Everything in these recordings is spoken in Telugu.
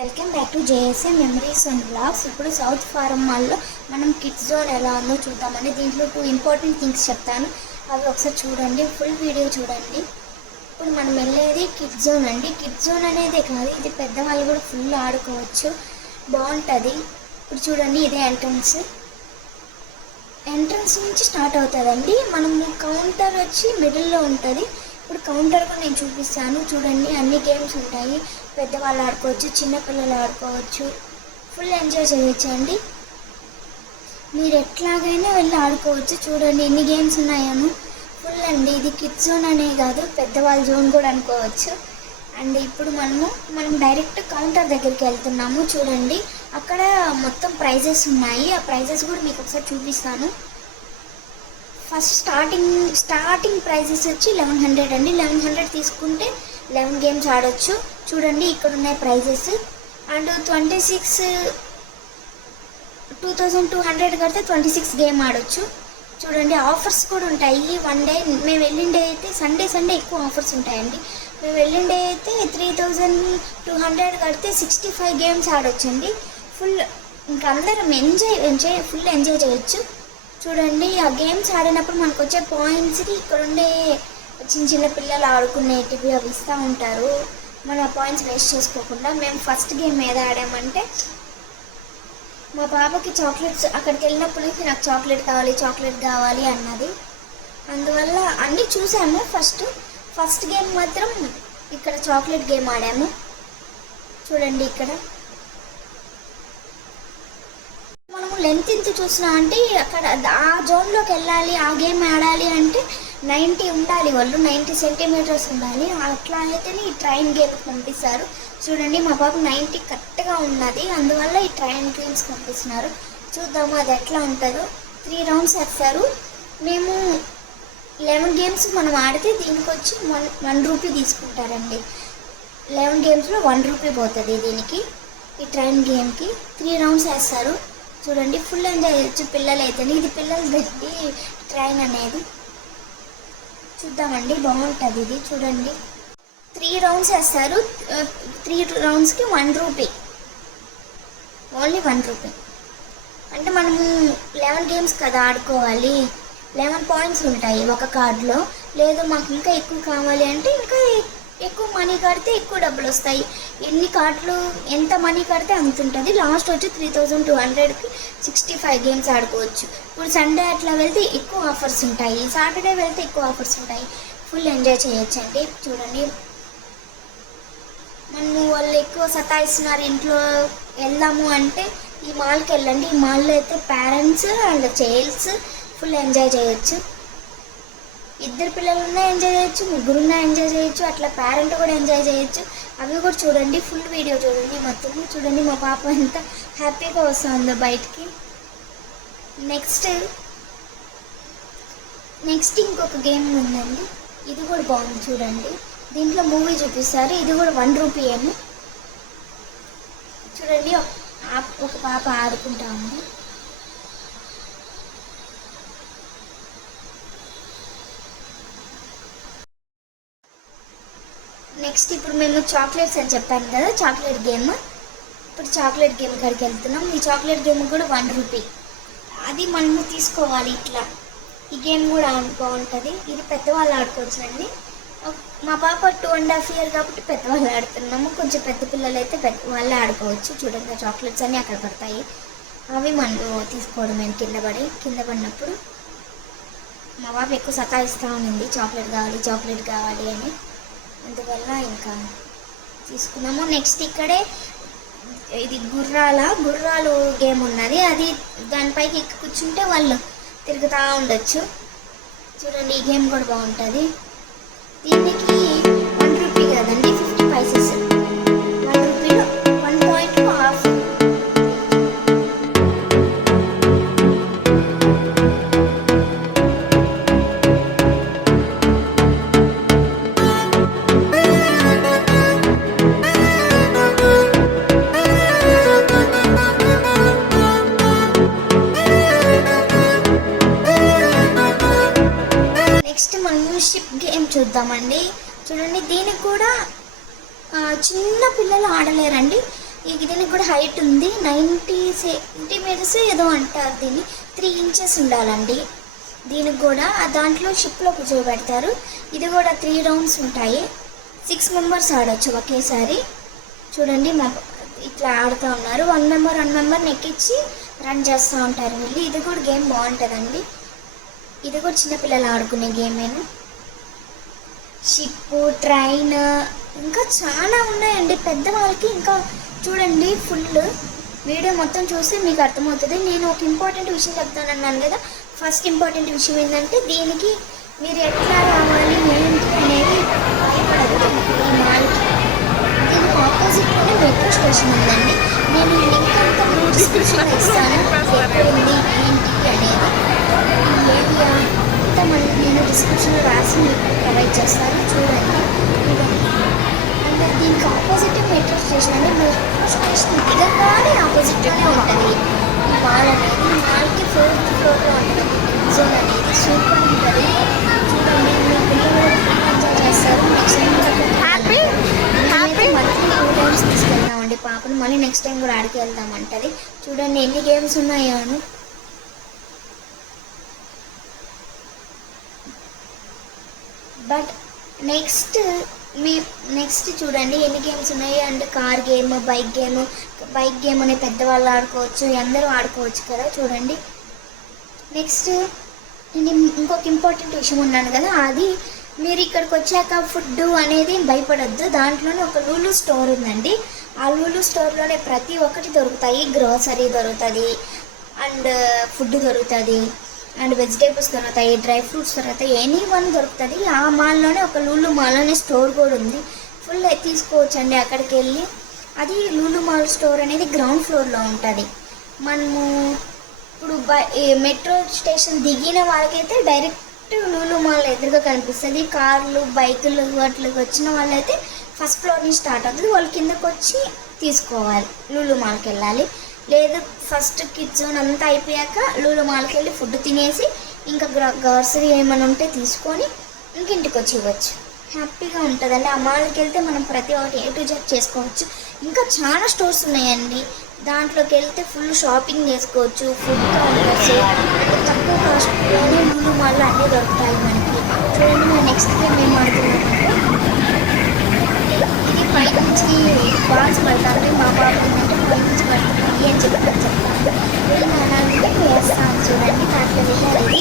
Welcome back to JSM memories and blogs. ఇప్పుడు సౌత్ ఫారం మాల్లో మనం కిడ్స్ జోన్ ఎలా ఉందో చూద్దామని. దీంట్లో 2 ఇంపార్టెంట్ థింగ్స్ చెప్తాను, అవి ఒకసారి చూడండి, ఫుల్ వీడియో చూడండి. ఇప్పుడు మనం వెళ్ళేది కిడ్స్ జోన్ అండి. కిడ్స్ జోన్ అనేదే కాదు, ఇది పెద్దవాళ్ళు కూడా ఫుల్ ఆడుకోవచ్చు, బాగుంటుంది. ఇప్పుడు చూడండి, ఇదే ఎంట్రన్స్ నుంచి స్టార్ట్ అవుతుందండి. మనము కౌంటర్ వచ్చి మిడిల్లో ఉంటుంది. ఇప్పుడు కౌంటర్ కూడా నేను చూపిస్తాను చూడండి. అన్ని గేమ్స్ ఉంటాయి, పెద్దవాళ్ళు ఆడుకోవచ్చు, చిన్నపిల్లలు ఆడుకోవచ్చు, ఫుల్ ఎంజాయ్ చేయొచ్చు అండి. మీరు ఎట్లాగైనా వెళ్ళి ఆడుకోవచ్చు. చూడండి ఎన్ని గేమ్స్ ఉన్నాయో, ఫుల్ అండి. ఇది కిడ్స్ జోన్ అనే కాదు, పెద్దవాళ్ళ జోన్ కూడా అనుకోవచ్చు. అండ్ ఇప్పుడు మనం డైరెక్ట్ కౌంటర్ దగ్గరికి వెళ్తున్నాము. చూడండి అక్కడ మొత్తం ప్రైజెస్ ఉన్నాయి, ఆ ప్రైజెస్ కూడా మీకు ఒకసారి చూపిస్తాను. ఫస్ట్ స్టార్టింగ్ ప్రైజెస్ వచ్చి 1100 అండి. 1100 తీసుకుంటే 11 గేమ్స్ ఆడొచ్చు. చూడండి ఇక్కడ ఉన్నాయి ప్రైజెస్. అండ్ 2200 కడితే 26 గేమ్ ఆడొచ్చు. చూడండి ఆఫర్స్ కూడా ఉంటాయి. వన్ డే మేము వెళ్ళిన డే అయితే సండే ఎక్కువ ఆఫర్స్ ఉంటాయండి. మేము వెళ్ళిన డే అయితే 3200 కడితే 65 గేమ్స్ ఆడొచ్చండి. ఫుల్ ఇంకా అందరం ఫుల్ ఎంజాయ్ చేయొచ్చు. చూడండి ఆ గేమ్స్ ఆడినప్పుడు మనకు వచ్చే పాయింట్స్కి ఇక్కడ ఉండే చిన్న పిల్లలు ఆడుకునేటివి అవి ఇస్తూ ఉంటారు. మన పాయింట్స్ వేస్ట్ చేసుకోకుండా మేము ఫస్ట్ గేమ్ ఏది ఆడామంటే, మా పాపకి చాక్లెట్స్ అక్కడికి వెళ్ళినప్పటి నుంచి నాకు చాక్లెట్ కావాలి అన్నది. అందువల్ల అన్నీ చూసాము. ఫస్ట్ గేమ్ మాత్రం ఇక్కడ చాక్లెట్ గేమ్ ఆడాము. చూడండి ఇక్కడ మనము లెంత్ ఎంత చూసినా అంటే అక్కడ ఆ జోన్లోకి వెళ్ళాలి, ఆ గేమ్ ఆడాలి అంటే 90 ఉండాలి, వాళ్ళు 90 సెంటీమీటర్స్ ఉండాలి. అట్లా అయితేనే ఈ ట్రైన్ గేమ్కి పంపిస్తారు. చూడండి మా బాబు 90 కరెక్ట్గా ఉన్నది, అందువల్ల ఈ ట్రైన్ గేమ్స్ పంపిస్తున్నారు. చూద్దాము అది ఎట్లా ఉంటుందో. 3 రౌండ్స్ వేస్తారు. మేము 11 గేమ్స్ మనం ఆడితే దీనికి వచ్చి 1 రూపీ తీసుకుంటారండి. 11 గేమ్స్లో 1 రూపీ పోతుంది దీనికి, ఈ ట్రైన్ గేమ్కి. 3 రౌండ్స్ వేస్తారు. చూడండి ఫుల్ ఎంజాయ్ చేయొచ్చు పిల్లలు అయితేనే. ఇది పిల్లలు పెట్టి ట్రైన్ అనేది చూద్దామండి, బాగుంటుంది ఇది. చూడండి 3 రౌండ్స్ వేస్తారు. 3 రౌండ్స్కి 1 రూపీ, ఓన్లీ 1 రూపీ. అంటే మనము 11 గేమ్స్ కదా ఆడుకోవాలి, 11 పాయింట్స్ ఉంటాయి ఒక కార్డులో. లేదు మాకు ఇంకా ఎక్కువ కావాలి అంటే ఇంకా ఎక్కువ మనీ కడితే ఎక్కువ డబ్బులు వస్తాయి. ఎన్ని కార్డులు ఎంత మనీ కడితే అంత ఉంటుంది. లాస్ట్ వచ్చి 3200కి 65 గేమ్స్ ఆడుకోవచ్చు. ఇప్పుడు సండే అట్లా వెళ్తే ఎక్కువ ఆఫర్స్ ఉంటాయి, సాటర్డే వెళ్తే ఎక్కువ ఆఫర్స్ ఉంటాయి. ఫుల్ ఎంజాయ్ చేయొచ్చు అండి. చూడండి మనము వాళ్ళు ఎక్కువ సతాయిస్తున్నారు ఇంట్లో వెళ్దాము అంటే ఈ మాల్కి వెళ్ళండి. ఈ మాల్లో అయితే parents and childs full enjoy చేయొచ్చు. 2 పిల్లలున్నా ఎంజాయ్ చేయొచ్చు, 3 ఉన్నా ఎంజాయ్ చేయొచ్చు, అట్లా పేరెంట్ కూడా ఎంజాయ్ చేయొచ్చు. అవి కూడా చూడండి, ఫుల్ వీడియో చూడండి మొత్తం. చూడండి మా పాప ఎంత హ్యాపీగా వస్తుందో బయటికి. నెక్స్ట్ ఇంకొక గేమ్ ఉందండి, ఇది కూడా బాగుంది. చూడండి దీంట్లో మూవీ చూపిస్తారు, ఇది కూడా 1 రూపీ అని. చూడండి ఒక పాప ఆడుకుంటా ఉంది. నెక్స్ట్ ఇప్పుడు మేము చాక్లెట్స్ అని చెప్పాను కదా, చాక్లెట్ గేమ్. ఇప్పుడు చాక్లెట్ గేమ్ కాడికి వెళ్తున్నాం. ఈ చాక్లెట్ గేమ్ కూడా 1 రూపీ, అది మనము తీసుకోవాలి. ఇట్లా ఈ గేమ్ కూడా బాగుంటుంది. ఇది పెద్దవాళ్ళు ఆడుకోవచ్చు అండి. మా పాప 2.5 years కాబట్టి పెద్దవాళ్ళు ఆడుతున్నాము. కొంచెం పెద్ద పిల్లలు అయితే వాళ్ళే ఆడుకోవచ్చు. చూడండి చాక్లెట్స్ అన్నీ అక్కడ పడతాయి, అవి మనం తీసుకోవడం కింద పడినప్పుడు. మా పాప ఎక్కువ సతాయిస్తూ ఉంది, చాక్లెట్ కావాలి అని. అందువల్ల ఇంకా తీసుకున్నాము. నెక్స్ట్ ఇక్కడే ఇది గుర్రాలు గేమ్ ఉన్నది. అది దానిపైకి ఎక్కి కూర్చుంటే వాళ్ళు తిరుగుతూ ఉండొచ్చు. చూడండి ఈ గేమ్ కూడా బాగుంటుంది. దీనికి 1 రూపీ కదండి, 50 Pisces. 1 రూపీలో 1 point half. Ship game చూద్దామండి. చూడండి దీనికి కూడా చిన్న పిల్లలు ఆడలేరండి. ఈ దీనికి కూడా హైట్ ఉంది, 90 సెంటీమీటర్స్ ఏదో అంటారు. దీన్ని 3 ఇంచెస్ ఉండాలండి. దీనికి కూడా దాంట్లో షిప్లో కూర్చోబెడతారు. ఇది కూడా 3 రౌండ్స్ ఉంటాయి. 6 మెంబర్స్ ఆడవచ్చు ఒకేసారి. చూడండి మా ఇట్లా ఆడుతూ ఉన్నారు. 1 మెంబర్ని ఎక్కించి రన్ చేస్తూ ఉంటారు వీళ్ళు. ఇది కూడా గేమ్ బాగుంటుందండి. ఇది కూడా చిన్నపిల్లలు ఆడుకునే గేమేను. షిప్, ట్రైన్, ఇంకా చాలా ఉన్నాయండి పెద్దవాళ్ళకి. ఇంకా చూడండి ఫుల్ వీడియో మొత్తం చూసి మీకు అర్థమవుతుంది. నేను ఒక ఇంపార్టెంట్ విషయం చెప్తానన్నాను కదా. ఫస్ట్ ఇంపార్టెంట్ విషయం ఏంటంటే దీనికి మీరు ఎట్లా రావాలి ఏంటి అనేది భయపడద్దు. ఈ మాల్కి దీనికి ఆపోజిట్లోనే మెట్రో స్టేషన్ ఉందండి. నేను ఈ లింక్ అంతా డిస్క్రిప్షన్లో ఇస్తాను, ఎక్కడ ఉంది ఏంటి అనేది. ఈ ఏరియా అంతా మళ్ళీ నేను డిస్క్రిప్షన్లో రాసి మీకు ప్రొవైడ్ చేస్తాను. చూడండి. అంటే దీనికి ఆపోజిట్ మెట్రో స్టేషన్ అండి. మెట్రో స్టేషన్ దిగగానే ఆపోజిట్లోనే ఉంటుంది ఈ మాల్ అనేది. ఈ మాల్కి 4th ఫ్లోర్లో ఉంటుంది జోన్ అనేది. సూపర్ ఉంటుంది. చూడండి మీ పిల్లలు ఎంజాయ్ చేస్తారు. నెక్స్ట్ మంత్లీ 2 టైమ్స్ తీసుకెళ్తామండి పాపను. మళ్ళీ నెక్స్ట్ టైం కూడా ఆడికి వెళ్తామంటది. చూడండి ఎన్ని గేమ్స్ ఉన్నాయో అని. బట్ నెక్స్ట్ చూడండి ఎన్ని గేమ్స్ ఉన్నాయి. And car game, bike game అనే పెద్దవాళ్ళు ఆడుకోవచ్చు, అందరూ ఆడుకోవచ్చు కదా. చూడండి నెక్స్ట్ నేను ఇంకొక ఇంపార్టెంట్ విషయం ఉన్నాను కదా, అది మీరు ఇక్కడికి వచ్చాక ఫుడ్ అనేది భయపడద్దు. దాంట్లోనే ఒక లూలు స్టోర్ ఉందండి. ఆ లూలు స్టోర్లోనే ప్రతి ఒక్కటి దొరుకుతాయి. గ్రోసరీ దొరుకుతుంది, అండ్ ఫుడ్ దొరుకుతుంది, అండ్ వెజిటేబుల్స్ దొరుకుతాయి, డ్రై ఫ్రూట్స్ దొరుకుతాయి, ఎనీ1 దొరుకుతుంది. ఆ మాల్లోనే ఒక లూలు మాల్ అనే స్టోర్ కూడా ఉంది. ఫుల్ తీసుకోవచ్చండి అక్కడికి వెళ్ళి. అది లూలు మాల్ స్టోర్ అనేది గ్రౌండ్ ఫ్లోర్లో ఉంటుంది. మనము ఇప్పుడు మెట్రో స్టేషన్ దిగిన వాళ్ళకైతే డైరెక్ట్ లూలు మాల్ ఎదురుగా కనిపిస్తుంది. కార్లు, బైకులు వాటికి వచ్చిన వాళ్ళైతే ఫస్ట్ ఫ్లోర్ నుంచి స్టార్ట్ అవుతుంది. వాళ్ళు కిందకు వచ్చి తీసుకోవాలి, లూలు మాల్కి వెళ్ళాలి. లేదు ఫస్ట్ కిడ్స్ జోన్ అంతా అయిపోయాక లూలు మాల్కి వెళ్ళి ఫుడ్ తినేసి ఇంకా గ్రోసరీ ఏమైనా ఉంటే తీసుకొని ఇంక ఇంటికి వచ్చి ఇవ్వచ్చు. హ్యాపీగా ఉంటుందండి. ఆ మాల్కి వెళ్తే మనం ప్రతి ఒక్కటి A to Z చేసుకోవచ్చు. ఇంకా చాలా స్టోర్స్ ఉన్నాయండి. దాంట్లోకి వెళ్తే ఫుల్ షాపింగ్ చేసుకోవచ్చు. ఫుడ్ కౌంటర్స్ తక్కువ కాస్ట్లోనే లూలు మాల్లో అన్నీ దొరుకుతాయి మనకి. చూడండి మేము నెక్స్ట్ గేమ్ ఏం ఆడుతున్నామంటే ఇది పై నుంచి బాల్స్ పడతాను. మా బాబు ఏంటంటే పై నుంచి పడుతుంది అని చెప్తాను. నేను అలాగే వేస్తాను. చూడండి దాంట్లో వెళ్ళాలి.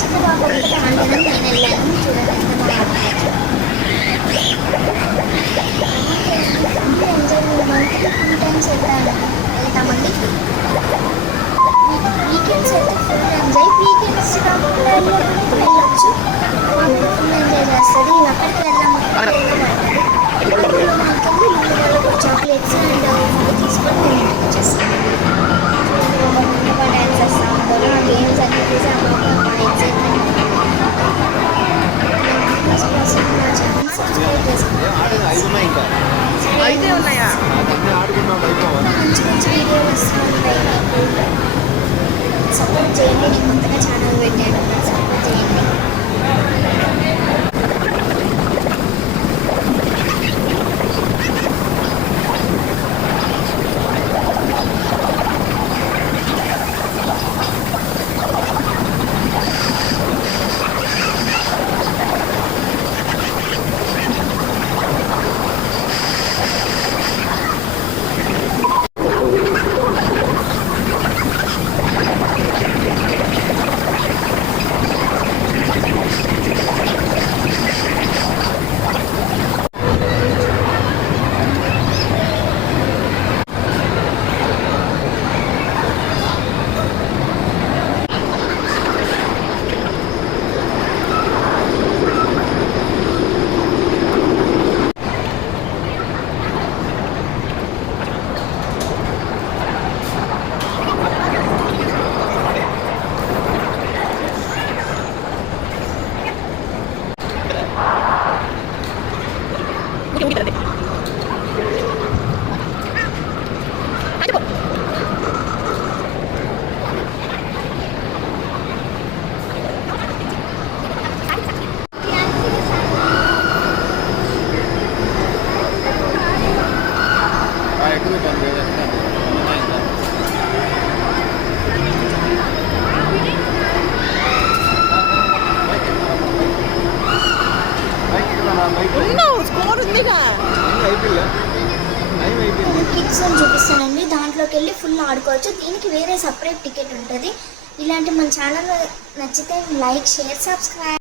చిన్న బాబు ఒకటి ఆడదని నేను వెళ్ళాను. చూడండి ఎంత బాగా ఎంజాయ్. 2 టైమ్స్ వెళ్తామండి. వీకెండ్స్ అయితే ఫుల్ ఎంజాయ్. వీకెండ్స్ కాకుండా వెళ్ళొచ్చు. ఫుల్ ఎంజాయ్ చేస్తుంది. అక్కడికి వెళ్ళాము మాకు చాక్లెట్స్ అండ్ ఫుడ్ తీసుకొని మేము ఇంటికి వచ్చేస్తాం. డ్యాన్స్ చేస్తూ ఉంటారు. ఆ గేమ్స్ అన్నీ చూసి ఆ బాబు ఎక్సైట్మెంట్. సబ్స్క్రైబ్ చేసుకోండి. మంచి మంచి వీడియోలు వస్తూ ఉంటాయి మీకు. సపోర్ట్ చేయండి. నేను కొత్తగా ఛానల్ పెట్టాను, సపోర్ట్ చేయండి. itu kan స్కోర్ ఉందిగా. కిడ్స్ అని చూపిస్తానండి, దాంట్లోకి వెళ్ళి ఫుల్ ఆడుకోవచ్చు. దీనికి వేరే సపరేట్ టికెట్ ఉంటుంది. ఇలాంటి మన ఛానల్ నచ్చితే లైక్, షేర్, సబ్స్క్రైబ్.